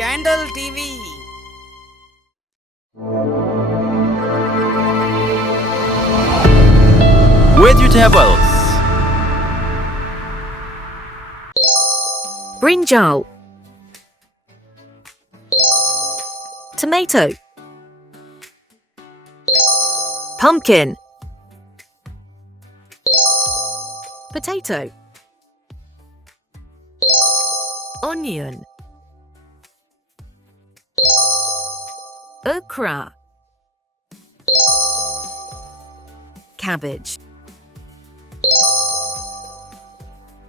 Scandal TV. Vegetables. Brinjal, tomato, pumpkin, potato, onion, okra, cabbage,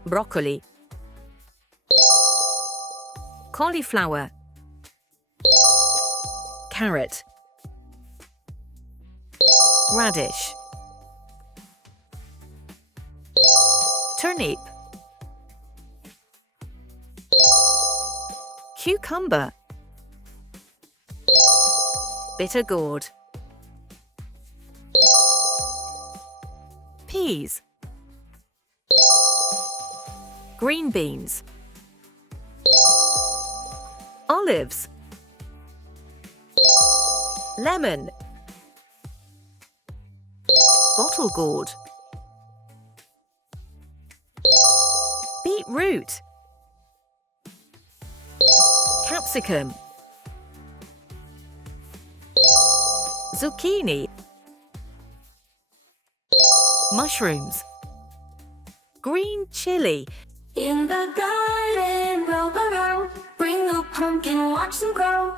broccoli, cauliflower, carrot, radish, turnip, cucumber, bitter gourd, peas, green beans, olives, lemon, bottle gourd, beetroot, capsicum, zucchini, mushrooms, green chili. In the garden, roll around, bring a pumpkin, watch them grow.